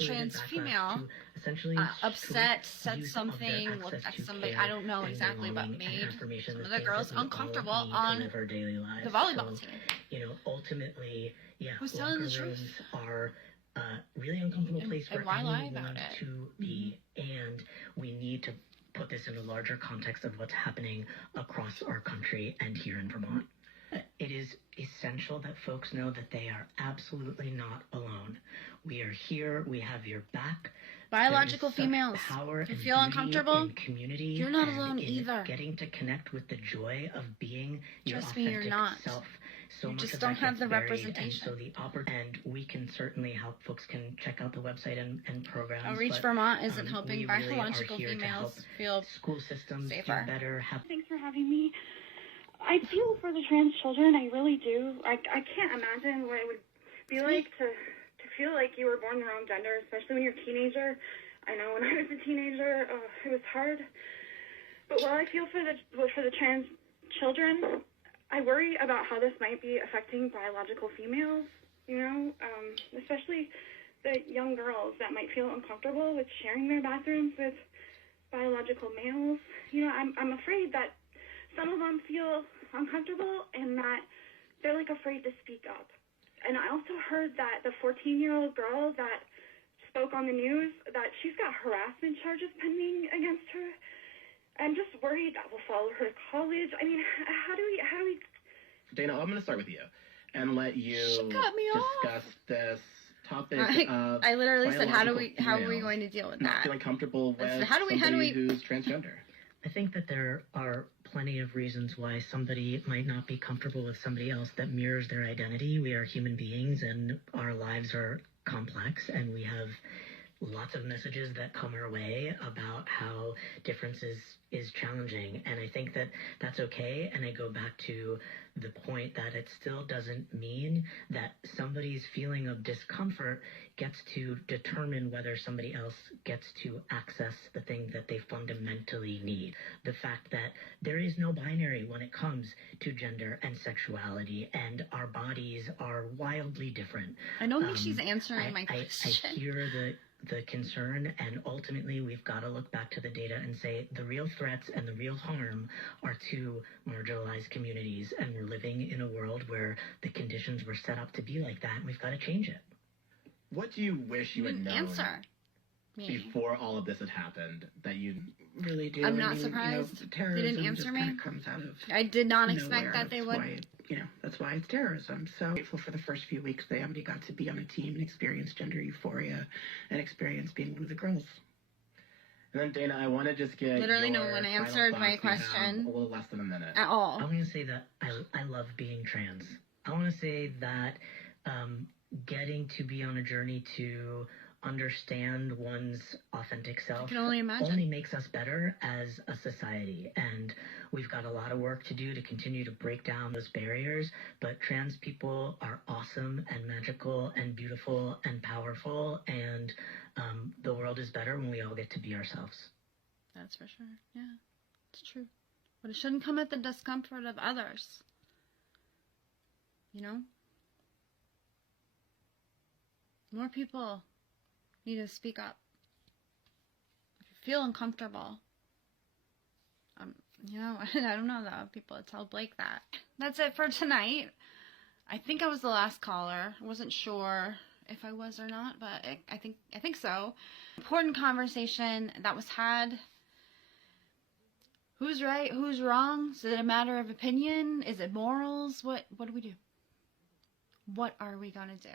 trans female upset, said something, looked at somebody, I don't know exactly, but made some of the girls uncomfortable on the volleyball team. You know, ultimately, yeah, who's telling the truth? Are really uncomfortable place for why lie anyone about it? to be, and we need to put this in a larger context of what's happening across our country and here in Vermont. It is essential that folks know that they are absolutely not alone. We are here. We have your back. Biological females, if you feel uncomfortable, community, you're not alone either. Getting to connect with the joy of being your Trust me, authentic you're not. self. So you much just of don't that have gets the buried, representation. and we can certainly help. Folks can check out the website and programs. Outreach Vermont isn't helping biological females feel school systems safer. feel better. Thanks for having me. I feel for the trans children, I really do. I can't imagine what it would be like to feel like you were born the wrong gender, especially when you're a teenager. I know when I was a teenager, it was hard. But while I feel for the trans children, I worry about how this might be affecting biological females, you know, especially the young girls that might feel uncomfortable with sharing their bathrooms with biological males. You know, I'm afraid that some of them feel uncomfortable and that they're like afraid to speak up. And I also heard that the 14-year-old girl that spoke on the news, that she's got harassment charges pending against her. I'm just worried that will follow her to college. I mean, how do we... Dana, I'm going to start with you and let you discuss this topic. I literally said, how are we going to deal with not that? Feeling comfortable with somebody who's transgender. I think that there are plenty of reasons why somebody might not be comfortable with somebody else that mirrors their identity. We are human beings and our lives are complex, and we have lots of messages that come our way about how difference is challenging. And I think that that's okay. And I go back to the point that it still doesn't mean that somebody's feeling of discomfort gets to determine whether somebody else gets to access the thing that they fundamentally need. The fact that there is no binary when it comes to gender and sexuality, and our bodies are wildly different. I don't think she's answering my question. I hear the concern, and ultimately we've got to look back to the data and say the real threats and the real harm are to marginalized communities, and we're living in a world where the conditions were set up to be like that, and we've got to change it. What do you wish you had known answer before all of this had happened that you really do? I'm not surprised. They didn't answer me. Comes out of I did not expect that they would. That's why it's terrorism. So grateful for the first few weeks that Amity got to be on a team and experience gender euphoria and experience being one of the girls. And then Dana, I want to just get literally no one answered my question. A little less than a minute at all. I want to say that I love being trans. I want to say that getting to be on a journey to understand one's authentic self only makes us better as a society, and we've got a lot of work to do to continue to break down those barriers. But trans people are awesome and magical and beautiful and powerful, and the world is better when we all get to be ourselves. That's for sure. Yeah, it's true. But it shouldn't come at the discomfort of others. You know? More people need to speak up. If you feel uncomfortable, I don't know that people tell Blake that. That's it for tonight. I think I was the last caller. I wasn't sure if I was or not, but I think so. Important conversation that was had. Who's right? Who's wrong? Is it a matter of opinion? Is it morals? What do we do? What are we gonna do?